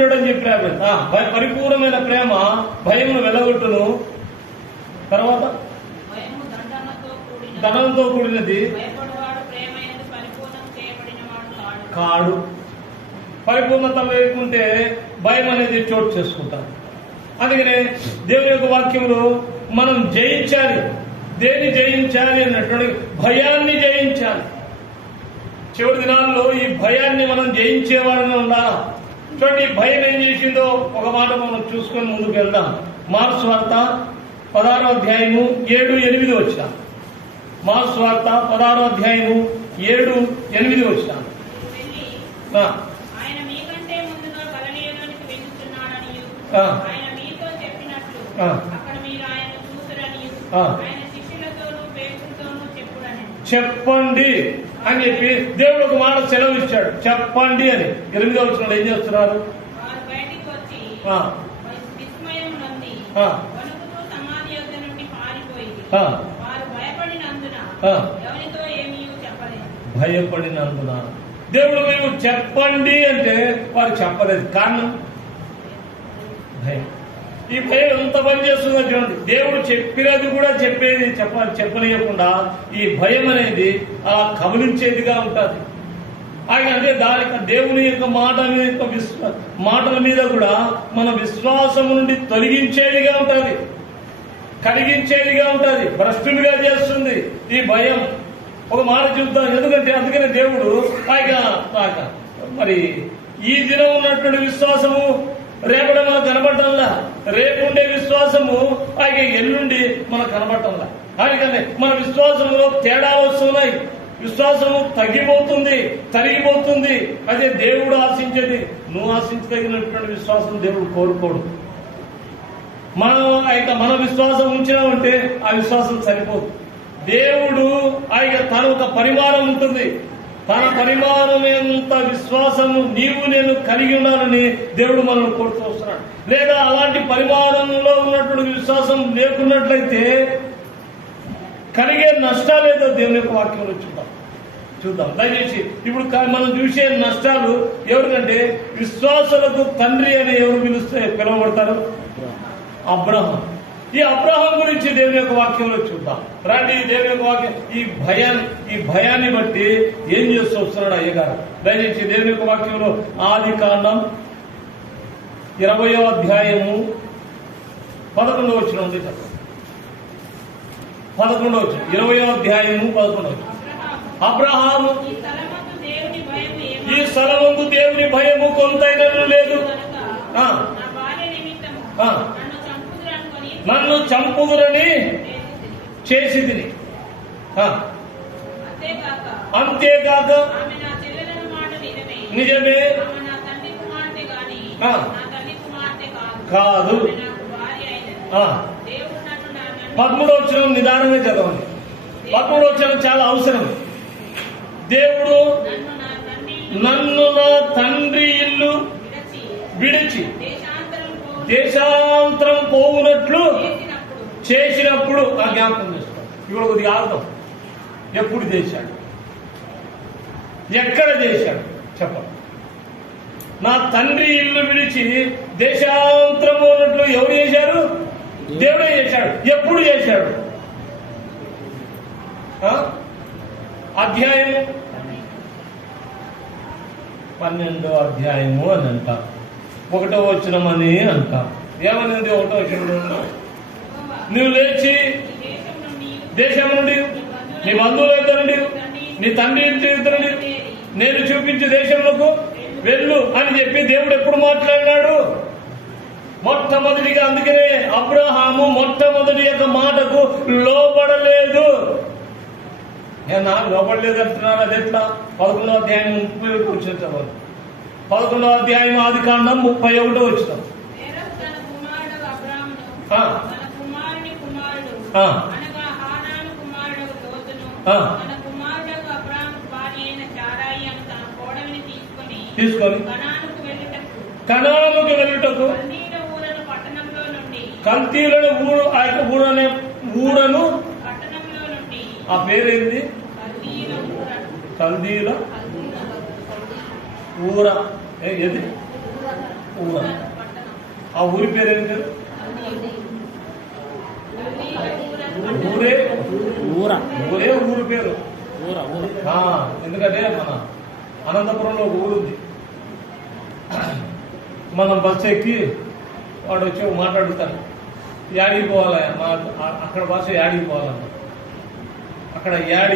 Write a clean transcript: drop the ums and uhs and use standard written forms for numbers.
అని చెప్పారు. పరిపూర్ణమైన ప్రేమ భయమును వెళ్ళగొట్టును. తర్వాత ధనంతో కూడినది కాడు. పరిపూర్ణత లేకుంటే భయం అనేది చోటు చేసుకుంటారు. అందుకనే దేవుని యొక్క వాక్యంలో మనం జయించాలి. దేన్ని జయించాలి అన్నటువంటి భయాన్ని జయించాలి. చివరి దినాల్లో ఈ భయాన్ని మనం జయించేవాళ్ళని ఉండాలి. చూడండి, భయం ఏం చేసిందో ఒక మాట మనం చూసుకొని ముందుకు వెళ్దాం. మార్క్స్ వార్త 16వ అధ్యాయము 7-8 వచ్చిన. మార్క్స్ వార్త 16వ అధ్యాయము 7-8 వచ్చిన. చెప్పండి అని చెప్పి దేవుడు ఒక మాట సెలవు ఇచ్చాడు. చెప్పండి అని. 8వ వచనంలో ఏం చేస్తున్నారు? భయపడినందున దేవుడు మేము చెప్పండి అంటే వారు చెప్పలేదు. కారణం భయం. ఈ భయం ఎంత పని చేస్తుందో చూడండి. దేవుడు చెప్పినది కూడా చెప్పనీయకుండా ఈ భయం అనేది అలా కబలించేదిగా ఉంటుంది. అంటే దానికి దేవుని యొక్క మాటల మీద కూడా మన విశ్వాసం నుండి తొలగించేదిగా ఉంటుంది, కలిగించేదిగా ఉంటుంది, భ్రష్టులుగా చేస్తుంది ఈ భయం. ఒక మాట చెబుతాం. ఎందుకంటే అందుకనే దేవుడు మరి ఈ దినం ఉన్నటువంటి విశ్వాసము రేపటి మనకు కనబడటంలా, రేపుండే విశ్వాసము ఎల్లుండి మనకు కనబడటంలా. అందుకని మన విశ్వాసంలో తేడాలు వస్తున్నాయి. విశ్వాసము తగ్గిపోతుంది, తరిగిపోతుంది. అదే దేవుడు ఆశించేది. నువ్వు ఆశించదగినటువంటి విశ్వాసం దేవుడు కోరుకోడు. మన విశ్వాసం ఉంచినామంటే ఆ విశ్వాసం సరిపోదు. దేవుడు తన ఒక పరిమాణం ఉంటుంది. తన పరిమాణం ఎంత విశ్వాసము నీవు నేను కలిగి ఉండాలని దేవుడు మనం కోరుతూ వస్తున్నాడు. లేదా అలాంటి పరిమాణంలో ఉన్నటువంటి విశ్వాసం లేకున్నట్లయితే కలిగే నష్టాలేదో దేవుని యొక్క వాక్యంలో చూద్దాం దయచేసి. ఇప్పుడు మనం చూసే నష్టాలు ఎవరికంటే విశ్వాసులకు తండ్రి అని ఎవరు పిలువబడతారు? అబ్రహాం. ఈ అబ్రహాం గురించి దేవుని యొక్క వాక్యంలో చూద్దాం రండి. దేవుని యొక్క వాక్యం ఈ భయాన్ని బట్టి ఏం చేస్తూ వస్తున్నాడు అయ్యగారు. దయచేసి దేవుని యొక్క వాక్యంలో ఆదికాండం 20వ అధ్యాయము 11వ వచనం ఉంది. చెప్పండి. 11వ వచనం, 20వ అధ్యాయము 11వ వచనం. అబ్రహాము ఈ స్థలమందు దేవుని భయము కొంతైనను లేదు, నన్ను చంపుదురని చేసి తిని. అంతేకాక నిజమే కాదు. 13వ వచనం నిదానంగా చదవండి. 13వ వచనం చాలా అవసరం. దేవుడు నన్ను నా తండ్రి ఇల్లు విడిచి దేశాంతరం పోవునట్లు చేసినప్పుడు ఆ జ్ఞాపకం చేస్తాడు. ఇప్పుడు కొద్దిగా ఆగుతాం. ఎప్పుడు చేశాడు? ఎక్కడ చేశాడు? చెప్పండి. నా తండ్రి ఇల్లు విడిచి దేశాంతరం పోవునట్లు ఎవరు చేశారు? దేవుడే చేశాడు. ఎప్పుడు చేశాడు? అధ్యాయము 12వ అధ్యాయము అని అంటారు. 1వ వచనం అని అంటాం. ఏమనింది 1వ వచనంలో? నువ్వు లేచి దేశం నుండి, నీ బంధువుల యొక్క నుండి, నీ తండ్రి ఇంటి నుండి నేను చూపించే దేశంలోకి వెళ్ళు అని చెప్పి దేవుడు ఎప్పుడు మాట్లాడినాడు? మొట్టమొదటిగా. అందుకనే అబ్రహాము మొట్టమొదటి యొక్క మాటకు లోబడలేదు. నాకు లోబడలేదు అంటున్నారు. అది ఎట్లా? 11వ అధ్యాయం 30 కూర్చొని 11వ అధ్యాయం ఆదికాండం 31 వచనం. తీసుకొని కనానుకు వెళ్ళుటకు కల్తీయులను ఊరను ఆ పేరేంది? కల్దీయుల ఊర. ఊర. ఆ ఊరి పేరు ఏం పేరు? ఊరే ఊర ఊరే ఊరి పేరు. ఊర ఊర ఎందుకంటే మన అనంతపురంలో ఒక ఊరు ఉంది. మనం బస్సు ఎక్కి వాడు వచ్చి మాట్లాడుతారు, యాడికి పోవాలి, అక్కడ భాష యాడికి పోవాలన్న. అక్కడ యాడి